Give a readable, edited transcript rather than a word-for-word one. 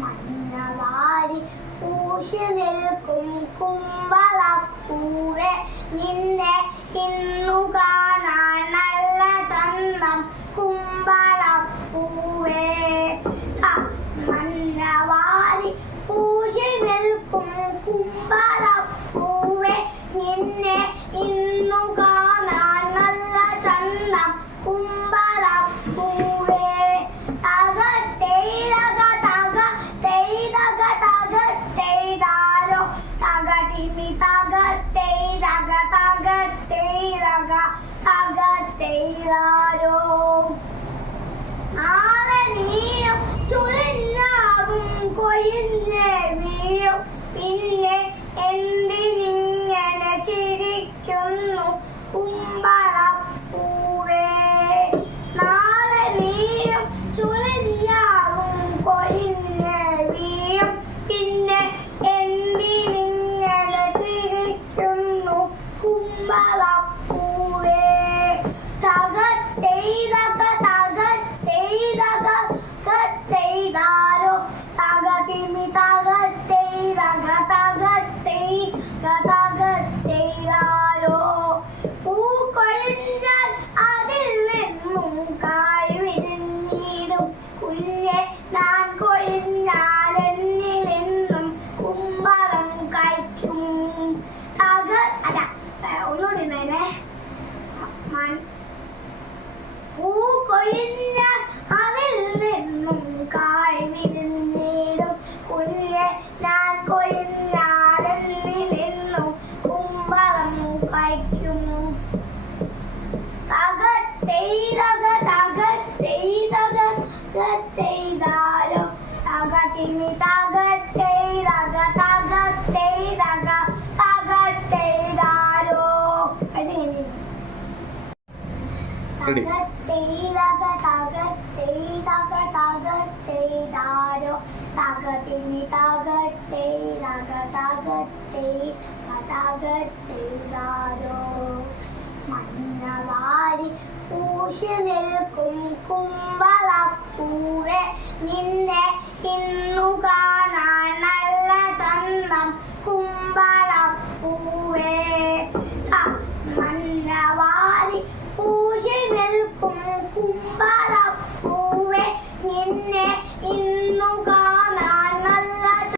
മഞ്ഞവാരി പൂശി നിൽക്കും കുമ്പളപ്പൂവേ നിന്നെ ഇന്നു കാണാൻ നല്ല ചന്തം കുമ്പളപ്പൂവേ. മഞ്ഞവാരി പൂശി നിൽക്കും കുമ്പളപ്പൂവേ നിന്നെ ഇന്നു കാണാൻ നല്ല ചന്തം കുമ്പളപ്പൂവേ. നാളെ നീയും ചുളിഞ്ഞാകും കൊഴിഞ്ഞേ വീഴും പിന്നെ എന്തിനിങ്ങനെ ചിരിക്കുന്നു കുമ്പളപ്പൂവേ. നാളെ നീയും ചുളിഞ്ഞാകും കൊഴിഞ്ഞേ വീഴും പിന്നെ എന്തിനിങ്ങനെ ചിരിക്കുന്നു കുമ്പളപ്പൂവേ. പൂക്കൊഴിഞ്ഞാൽ അതിൽ നിന്നും കായ് വിരിഞ്ഞിടും കുഞ്ഞെ ഞാൻ കൊഴിഞ്ഞാൽ എന്നിൽ നിന്നും കുമ്പളം കഴിക്കും. ഒന്നുകൂടി നേരെ പൂക്കൊഴിഞ്ഞാൽ അതിൽ നിന്നും കായ് വിരിഞ്ഞിടും കുഞ്ഞെ ഞാൻ കൊഴിഞ്ഞാൽ എന്നിൽ നിന്നും കുമ്പളം കഴിക്കും. മഞ്ഞവാരി പൂശി നിൽക്കും കുമ്പളപ്പൂവേ നിന്നെ ഇന്നു